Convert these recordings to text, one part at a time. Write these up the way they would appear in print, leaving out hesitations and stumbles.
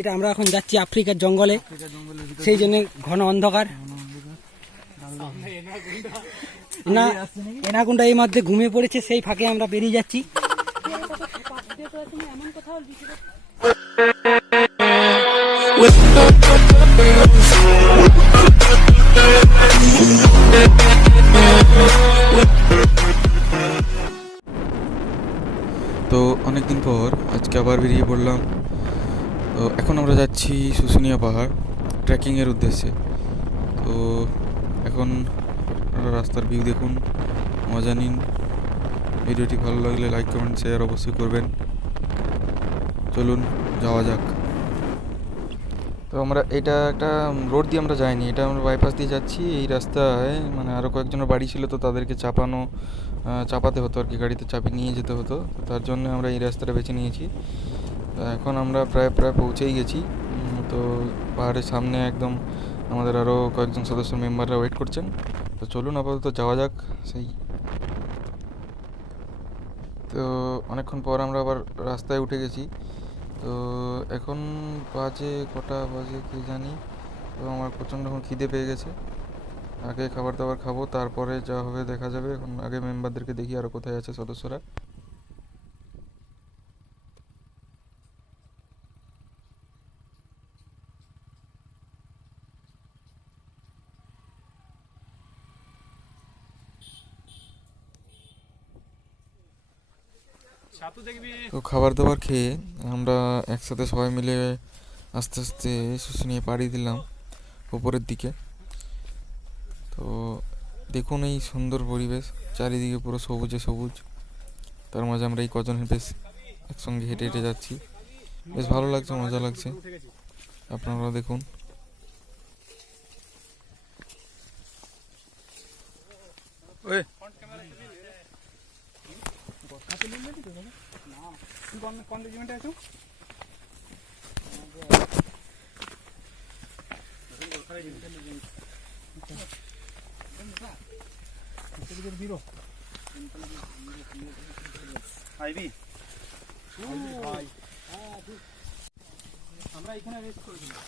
এটা আমরা এখন যাচ্ছি আফ্রিকার জঙ্গলে, সেই জন্য ঘন অন্ধকার। না, এনাকুন্ডা এই মধ্যে ঘুমিয়ে পড়েছে, সেই ফাঁকে আমরা বেরিয়ে যাচ্ছি। তো অনেকদিন পর আজকে আবার বেরিয়ে পড়লাম। তো এখন আমরা যাচ্ছি শুশুনিয়া পাহাড় ট্রেকিংয়ের উদ্দেশ্যে। তো এখন আপনারা রাস্তার ভিউ দেখুন, মজা নিন। ভিডিওটি ভালো লাগলে লাইক কমেন্ট শেয়ার অবশ্যই করবেন। চলুন যাওয়া যাক। তো আমরা এটা একটা রোড দিয়ে আমরা যাইনি, এটা আমরা বাইপাস দিয়ে যাচ্ছি। এই রাস্তায় মানে আরও কয়েকজনের বাড়ি ছিল, তো তাদেরকে চাপাতে হতো আর কি, গাড়িতে চাপিয়ে নিয়ে যেতে হতো। তার জন্য আমরা এই রাস্তাটা বেছে নিয়েছি। এখন আমরা প্রায় পৌঁছেই গেছি। তো পাহাড়ের সামনে একদম আমাদের আরও কয়েকজন সদস্য মেম্বাররা ওয়েট করছেন। তো চলুন আপাতত যাওয়া যাক। তো অনেকক্ষণ পর আমরা আবার রাস্তায় উঠে গেছি। তো এখন কটা বাজে কি জানি। তো আমার প্রচণ্ড এখন খিদে পেয়ে গেছে। আগে খাবার দাবার খাবো, তারপরে যা হবে দেখা যাবে। এখন আগে মেম্বারদেরকে দেখি আরও কোথায় আছে সদস্যরা। তো খাবার দাবার খেয়ে আমরা একসাথে সবাই মিলে আস্তে আস্তে শুশুনিয়া পাড়ি দিলাম উপরের দিকে। তো দেখুন এই সুন্দর পরিবেশ, চারিদিকে পুরো সবুজে সবুজ। তার মাঝে আমরা এই কজন বেশ একসঙ্গে হেঁটে হেঁটে যাচ্ছি, বেশ ভালো লাগছে, মজা লাগছে। আপনারাও দেখুন। আমরা এখানে রেস্ট করেছিলাম।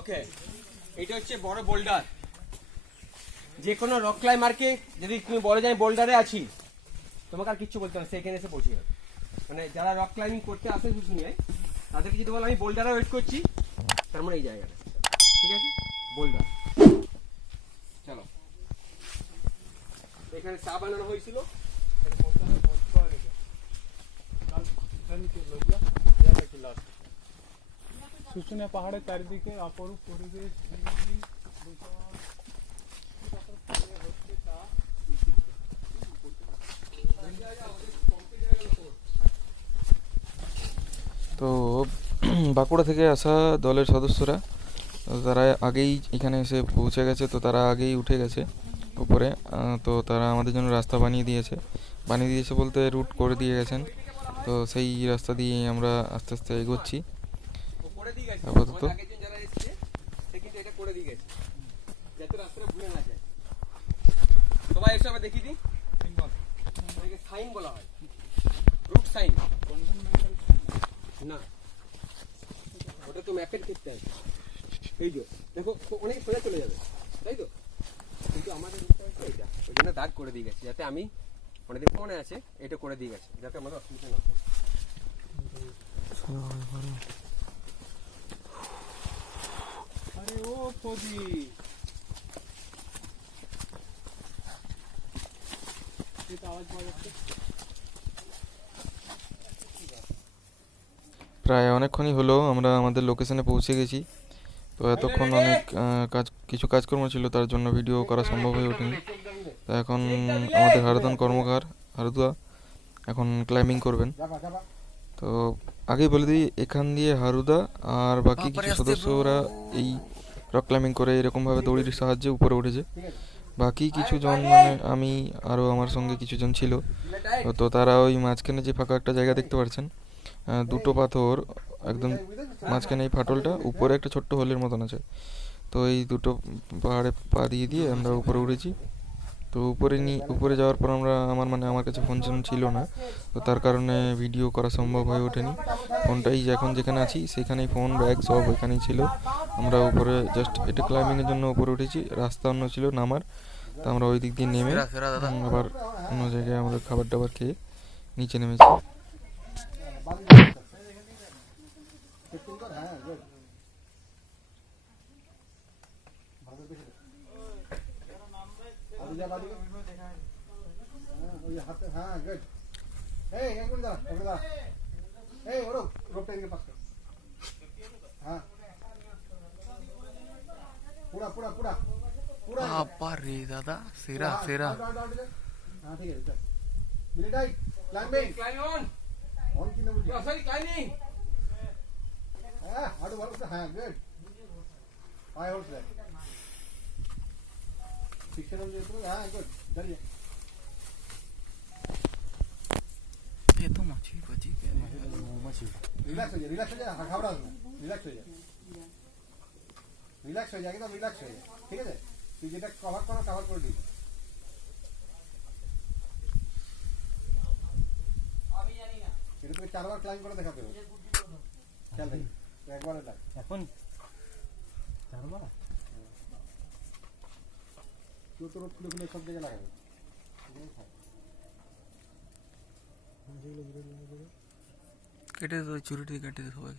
ওকে, এটা হচ্ছে বড় বোল্ডার। যে কোনো রক ক্লাইম্বারকে যদি তুমি বলে যাই বোল্ডারে আছি, তোমাকে আর কিচ্ছু বলতে হবে, সেখানে এসে পৌঁছে যাবে। মানে যারা রক ক্লাইম্বিং করতে আসে শুশুনিয়ায়, তাদেরকে যদি বলো আমি বোল্ডারে ওয়েট করছি, তার মানে এই জায়গাটা, ঠিক আছে? বোল্ডার। চলো, এখানে চা বানানো হয়েছিল। শুশুনিয়া পাহাড়ের চারিদিকে অপরূপ পরিবেশ। তো বাঁকুড়া থেকে আসা দলের সদস্যরা, তারা আগেই এখানে এসে পৌঁছে গেছে। তো তারা আগেই উঠে গেছে উপরে। তো তারা আমাদের জন্য রাস্তা বানিয়ে দিয়েছে বলতে রুট করে দিয়ে গেছেন। তো সেই রাস্তা দিয়ে আমরা আস্তে আস্তে এগোচ্ছি আপাতত। সবাই এসে আমরা দেখি দিই, সাইন বলা হয়, রুট সাইন না, ওটা তো ম্যাপের ক্ষেত্রে আছে। এই যে দেখো অনেক সোজা চলে যাবে, তাই তো? কিন্তু আমাদের রুটটা হচ্ছে এইটা, ওই জন্য দাগ করে দিয়ে গেছে, যাতে আমি অনেকদিন মনে আছে এটা করে দিয়ে গেছে, যাতে আমাদের অসুবিধা না হয়। আরে ও ফজি, আওয়াজ পাওয়া যাচ্ছে। প্রায় অনেকক্ষণই হলো আমরা আমাদের লোকেশনে পৌঁছে গেছি। তো এতক্ষণ অনেক কিছু কাজকর্ম ছিল, তার জন্য ভিডিও করা সম্ভব হয়ে ওঠেনি। তো এখন আমাদের হারুদা এখন ক্লাইম্বিং করবেন। তো আগেই বলে দিই, এখান দিয়ে হারুদা আর বাকি কিছু সদস্যরা এই রক ক্লাইম্বিং করে এরকমভাবে দড়ির সাহায্যে উপরে উঠেছে। বাকি কিছুজন মানে আমি আরও আমার সঙ্গে কিছুজন ছিল। তো তারা ওই মাঝখানে যে ফাঁকা একটা জায়গা দেখতে পাচ্ছেন, দুটো পাথর একদম মাঝখানে এই ফাটলটা, উপরে একটা ছোট্ট হোলের মতন আছে। তো এই দুটো পাহাড়ে পা দিয়ে আমরা উপরে উঠেছি। তো উপরে যাওয়ার পর আমার কাছে ফোন ছিল না, তো তার কারণে ভিডিও করা সম্ভব হয়ে ওঠেনি। ফোনটাই এখন যেখানে আছি সেখানেই ফোন ব্যাগ সব ওইখানেই ছিল। আমরা উপরে জাস্ট এটা ক্লাইম্বিংয়ের জন্য উপরে উঠেছি, রাস্তা অন্য ছিল নামার, তো আমরা ওই দিক দিয়ে নেমে আবার অন্য জায়গায় আমাদের খাবার টাবার খেয়ে নিচে নেমেছি। हाँ गुड ए एक मिनट जरा ए ओरो रोप टेन के पास हाँ पूरा पूरा पूरा पूरा बापा रे दादा सेरा सेरा हाँ ठीक है मिलिटाई क्लाइंबिंग Climb on. ऑन की ना मुझे Oh, sorry, climbing. हाँ हार्ड वर्क हाँ गुड 5 होल्ड्स है शिक्षण में तो हाँ गुड चलिए ये तो मछली बची क्या रिलैक्स हो जाए घबरा मत रिलैक्स हो जाए रिलैक्स हो जाएगी तो रिलैक्स हो जाए ठीक है তুই যেটা কভার করে দিই আমি জানি না এটা তুই 4 বার ক্লাইম্ব করে দেখাতে হবে চল ভাই একবার এটা এখন 4 বার তুই তো রোড খুলে সব জায়গায় লাগাবে কেটে দে চুরিটি কেটে দে সবাই।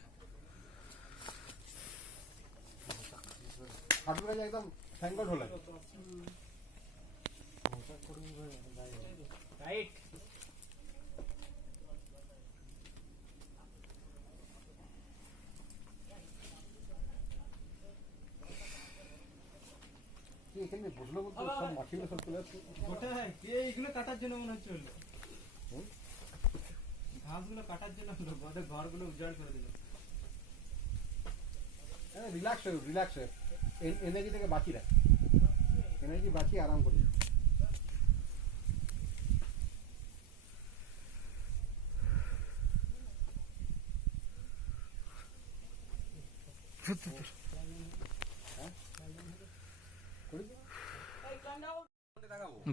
হাঁটুটা একদম ফ্যাঙ্গল হলো রাইট এখানে বসলো বলতে সব মাটিগুলো সব চলে আসছে ওটাই এইগুলো কাটার জন্য মনে হচ্ছে হলো ঘাসগুলো কাটার জন্য হলো ঘরগুলো উজাড় করে দিল রিল্যাক্স এনার্জি থেকে বাঁচি রাখ এনার্জি বাঁচি আরাম করি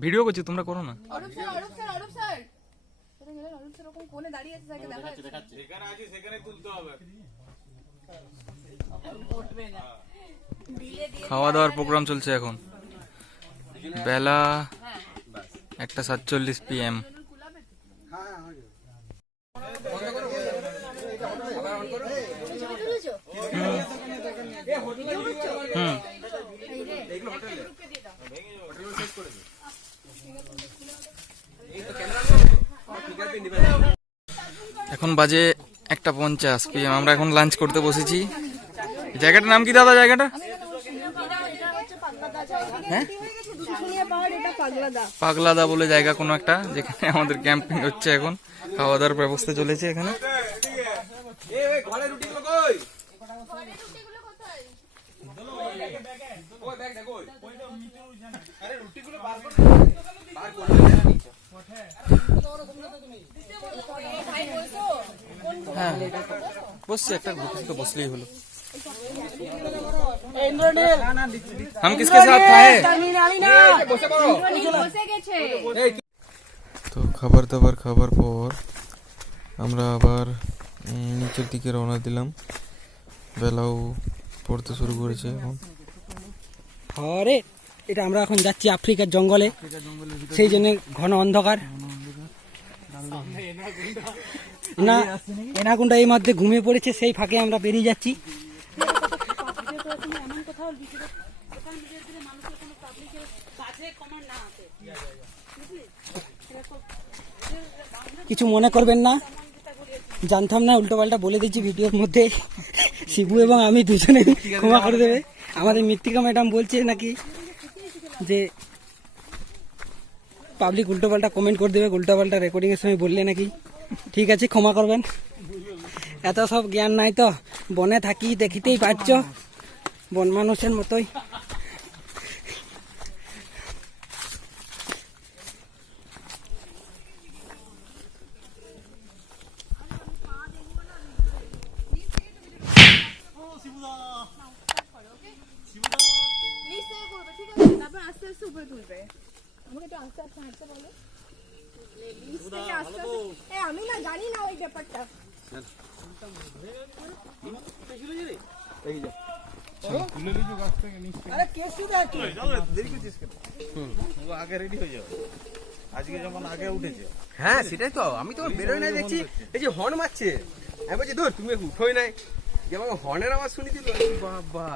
ভিডিও করছি, তোমরা করো না। অরূপ স্যার কোথায় গেলেন? অরূপ স্যার ওরকম কোণে দাঁড়িয়ে আছে, তাকে দেখা যাচ্ছে। যেখানে আছি সেখানে তুলতে হবে। উঠবে না। দিলে দিয়ে খাওয়া দাওয়ার প্রোগ্রাম চলছে এখন, বেলা 1:47 PM। এখন বাজে 1:50 PM। আমরা এখন লাঞ্চ করতে বসেছি। জায়গাটার নাম কি দাদা? জায়গাটা হ্যাঁ পাগলাদা বলে জায়গা কোনো একটা, যেখানে আমাদের ক্যাম্পিং হচ্ছে। এখন খাওয়া দাওয়ার ব্যবস্থা চলেছে এখানে। হ্যাঁ বসছি, একটা গ্রুপে তো বসলেই হলো। हम किसके साथ खाए? তো খাবার দাবার খাবার পর আমরা আবার নিচের দিকে রওনা দিলাম। বেলাও পড়তে শুরু করেছে এখন। আরে এটা আমরা এখন যাচ্ছি আফ্রিকার জঙ্গলে, সেই জন্য ঘন অন্ধকার। না এনাকুন্ডা এই মধ্যে ঘুমিয়ে পড়েছে, সেই ফাঁকে আমরা বেরিয়ে যাচ্ছি। কিছু মনে করবেন না, জানতাম না, উল্টো পাল্টা বলে দিচ্ছি ভিডিওর মধ্যে। শিবু এবং আমি দুজনে ক্ষমা করে দেবে। আমাদের মৃত্তিকা ম্যাডাম বলছে নাকি যে পাবলিক উল্টো পাল্টা কমেন্ট করে দেবে, উল্টো পাল্টা রেকর্ডিং এর সময় বললে নাকি। ঠিক আছে, ক্ষমা করবেন, এত সব জ্ঞান নাই তো। বনে থাকি, দেখিতেই পাচ্ছ, বন মানুষের মতোই। নিচ থেকে করবে, ঠিক আছে? তারপর আস্তে আস্তে উপরে তুলবে। আমাকে একটু আস্তে আস্তে হাঁটতে বলো নিচ থেকে আস্তে আস্তে আমি না জানি না ওই ব্যাপারটা এই যে তুলে লিজু গাছ থেকে নিচ থেকে আরে কেসি দেখ দেরি করছিস কেন ও আগে রেডি হয়ে যাও আজকে যেমন আগে উঠেছে হ্যাঁ সেটাই তো আমি তো বেরোয় নাই দেখছি এই যে হর্ন মারছে আমি বলছি ধর তুমি উঠোই নাই যে আমাকে হর্নের আওয়াজ শুনি দিল বাবা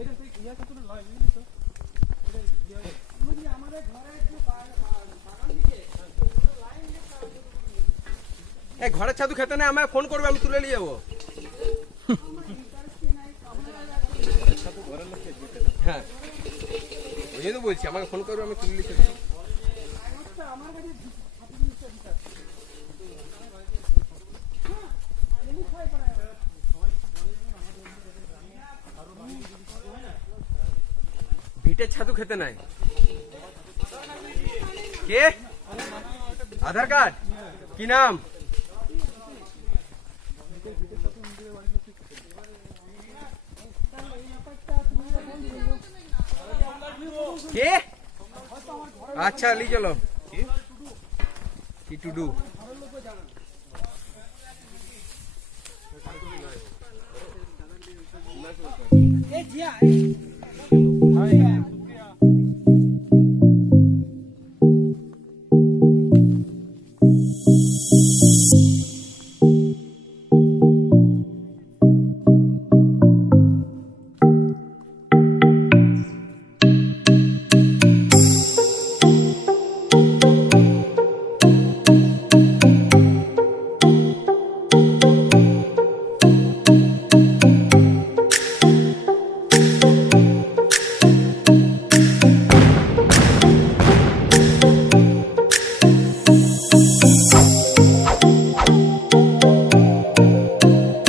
এটা ঠিক ইয়া কত লয় বুঝলি তো এই ঘরের ছাদু খেতে নেই আমায় ফোন করবে আমি তুলে নিয়ে যাবো হ্যাঁ ওই জন্য বলছি আমাকে ফোন করবে আমি তুলে নিয়ে যাবো ভিটের ছাতু খেতে নাই কে আধার কার্ড কি নাম কে আচ্ছা লি চলো কি টুডু এই জিয়া